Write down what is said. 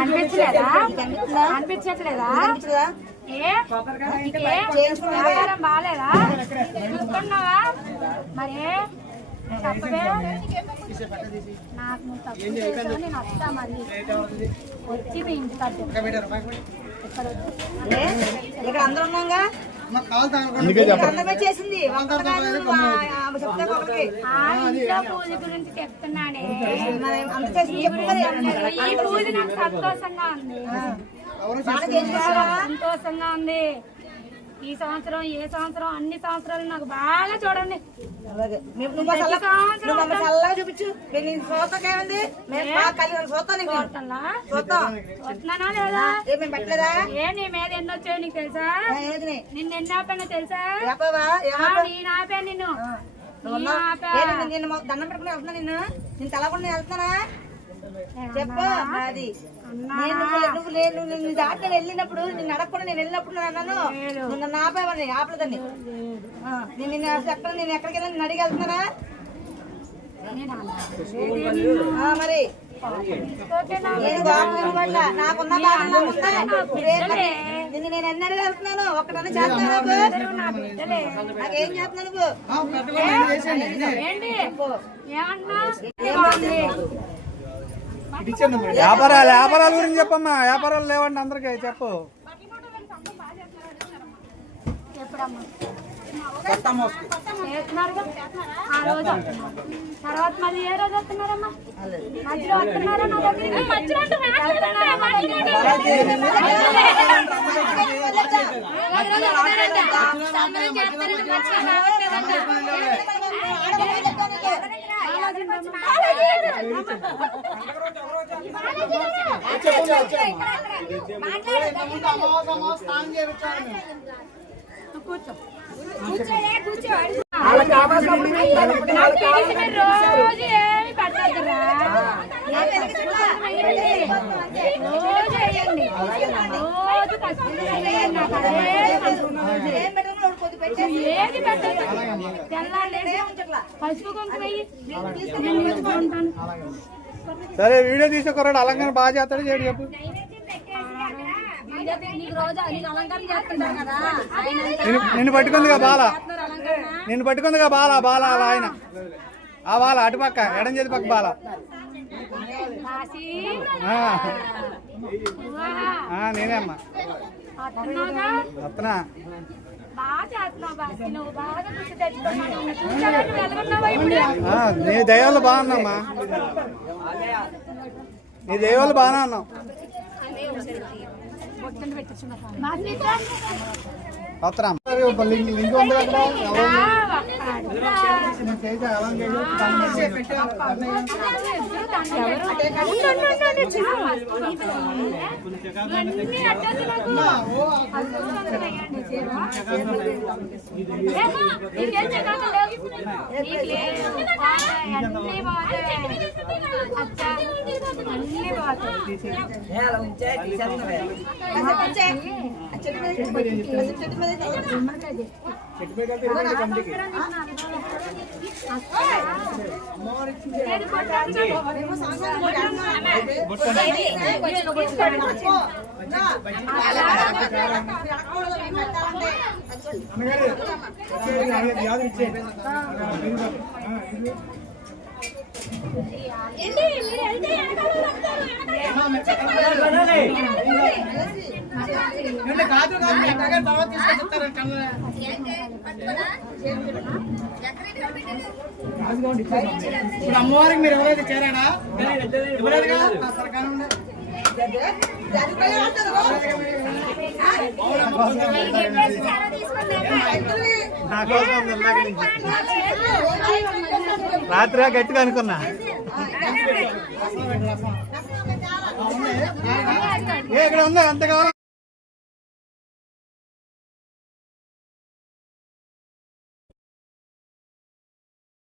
అనిపించట్లేదా? వ్యాపారం బాగాలేదా? చూసుకున్నావా? మరి తప్పవే నాకు నువ్వు తప్పు చేసావు. నేను వస్తా మళ్ళీ వచ్చి మీ ఇంటికి ఇక్కడ అందరూ ఉన్నాగా చేసింది పూజ గురించి చెప్తున్నానే. ఈ పూజ నాకు సంతోషంగా ఉంది, సంతోషంగా ఉంది. ఈ సంవత్సరం ఏ సంవత్సరం అన్ని సంవత్సరాలు నాకు బాగా చూడండి. చూపించు లేదా? ఏ నీ మీద ఎన్ని వచ్చాయో నీకు తెలుసా? నిన్ను ఎన్ని ఆపానో తెలుసా? నేను ఆపాను నిన్ను. దండం పెట్టుకుని వెళ్తున్నా నిన్ను. నేను తలకుండా వెళ్తున్నానా చెప్పు. అది నువ్వు నేను దాటి వెళ్ళినప్పుడు నిన్ను అడగకుండా నేను వెళ్ళినప్పుడు అన్నాను. నువ్వు నన్ను ఆపేవాడిని, ఆపలేదండి. నేను ఎక్కడికి వెళ్ళి నేను అడిగి వెళ్తున్నానా మరి? నాకున్న నిన్ను నేను ఎన్ని అడిగి వెళ్తున్నాను. ఒక్కడన్నా చేస్తాను నాకేం చేస్తున్నాను నువ్వు? వ్యాపారాల గురించి చెప్పమ్మా. వ్యాపారాలు లేవండి అందరికి చెప్పు. తర్వాత మళ్ళీ ఏ రోజు వస్తున్నారమ్మా? మధ్యలో వస్తున్నారా? కూర్చో రోజు ఏమి పెట్టద్దురా, రోజు వేయండి, రోజు ఏది పెట్టద్దు. తెల్లాలి పసుపు కుంకుమ ఉంటాను. సరే వీడియో తీసుకురాడు. అలంకరణ బాగా చేస్తాడు చేయడు చెప్పు. నిన్ను పట్టుకుందిగా బాల, నిన్ను పట్టుకుందిగా బాల. బాల అలా ఆయన ఆ బాల అటుపక్క ఎడం చేతి పక్క బాల. నేనే అమ్మా వస్తున్నా. నీ దైవాలు బాగున్నామ్మా, నీ దైవాలు బాగానే ఉన్నావు. లింక్ ఉంది అక్కడ. ఇప్పుడు అమ్మవారికి మీరు ఎవరైతే చేరాడా ఎవరైనా రాత్రి గట్టిగా అనుకున్నా. ఇక్కడ ఉందా అంత కావాలా?